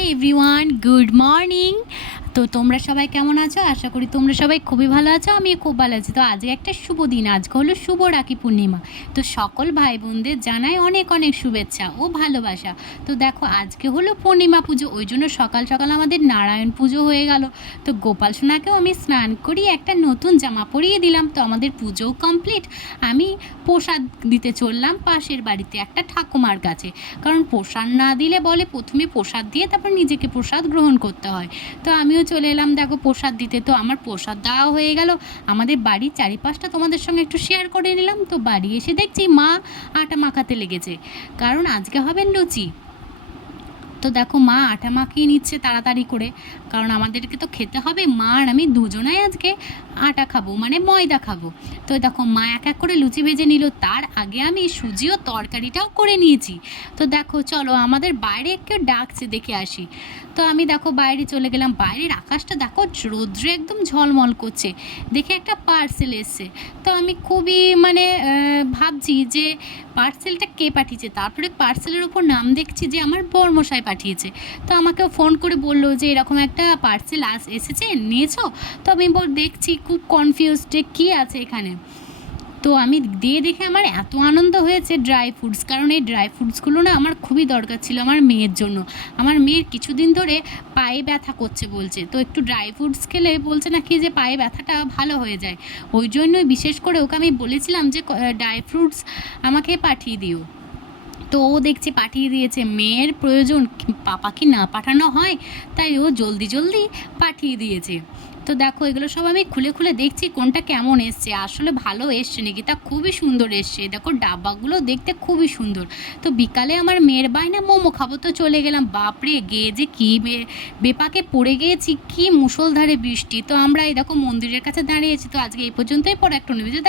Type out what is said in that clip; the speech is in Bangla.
Hi everyone, good morning. তো তোমরা সবাই কেমন আছো? আশা করি তোমরা সবাই খুবই ভালো আছো। আমি খুব ভালো আছি। তো আজকে একটা শুভ দিন, আজকে হলো শুভ রাখি পূর্ণিমা। তো সকল ভাই বোনদের জানাই অনেক অনেক শুভেচ্ছা ও ভালোবাসা। তো দেখো, আজকে হলো পূর্ণিমা পুজো, ওই জন্য সকাল সকাল আমাদের নারায়ণ পুজো হয়ে গেল। তো গোপাল সোনাকেও আমি স্নান করিয়ে একটা নতুন জামা পরিয়ে দিলাম। তো আমাদের পুজোও কমপ্লিট। আমি প্রসাদ দিতে চললাম পাশের বাড়িতে একটা ঠাকুমার কাছে, কারণ প্রসাদ না দিলে বলে প্রথমে প্রসাদ দিয়ে তারপর নিজেকে প্রসাদ গ্রহণ করতে হয়। তো আমিও চলে এলাম দেখো প্রসাদ দিতে। তো আমার প্রসাদ দেওয়া হয়ে গেল। আমাদের বাড়ির চারিপাশটা তোমাদের সঙ্গে একটু শেয়ার করে নিলাম। তো বাড়ি এসে দেখছি মা আটা মাখাতে লেগেছে, কারণ আজকে হবেন লুচি। তো দেখো মা আটা মাখিয়ে নিচ্ছে তাড়াতাড়ি করে, কারণ আমাদেরকে তো খেতে হবে। মা আর আমি দুজনাই আজকে আটা খাবো, মানে ময়দা খাবো। তো দেখো মা এক এক করে লুচি ভেজে নিল, তার আগে আমি সুজি ও তরকারিটাও করে নিয়েছি। তো দেখো চলো, আমাদের বাইরে কেউ ডাকছে, দেখে আসি। তো আমি দেখো বাইরে চলে গেলাম। বাইরের আকাশটা দেখো রৌদ্রে একদম ঝলমল করছে, দেখে একটা পার্সেল এসছে। তো আমি খুবই মানে ভাবছি যে পার্সেলটা কে পাঠিয়েছে। তারপরে পার্সেলের ওপর নাম দেখছি যে আমার বরমশাই পাঠিয়েছে। তো আমাকেও ফোন করে বললো যে এরকম একটা পার্সেল এসেছে, নিয়েছো? তো আমি দেখছি খুব কনফিউজ যে কী আছে এখানে। তো আমি দেখে আমার এত আনন্দ হয়েছে, ড্রাই ফ্রুটস, কারণ এই ড্রাই ফ্রুটসগুলো না আমার খুবই দরকার ছিল আমার মেয়ের জন্য। আমার মেয়ের কিছুদিন ধরে পায়ে ব্যথা করছে বলছে, তো একটু ড্রাই ফ্রুটস খেলে বলছে নাকি যে পায়ে ব্যথাটা ভালো হয়ে যায়। ওই জন্যই বিশেষ করে ওকে আমি বলেছিলাম যে ড্রাই ফ্রুটস আমাকে পাঠিয়ে দিও। তো ও দেখছি পাঠিয়ে দিয়েছে। মেয়ের প্রয়োজন, পাপা কি না পাঠানো হয়, তাই ও জলদি জলদি পাঠিয়ে দিয়েছে। তো দেখো এগুলো সব আমি খুলে খুলে দেখছি কোনটা কেমন এসছে, আসলে ভালো এসছে নাকি। তা খুবই সুন্দর এসছে, দেখো ডাব্বাগুলো দেখতে খুবই সুন্দর। তো বিকালে আমার মেয়ের বায়না মোমো খাবো, তো চলে গেলাম। বাপরে, গিয়ে যে কী বেপাকে পড়ে গিয়েছি, কি মুষলধারে বৃষ্টি। তো আমরা এই দেখো মন্দিরের কাছে দাঁড়িয়েছি। তো আজকে এই পর্যন্তই, পরে একটা নিবেদন।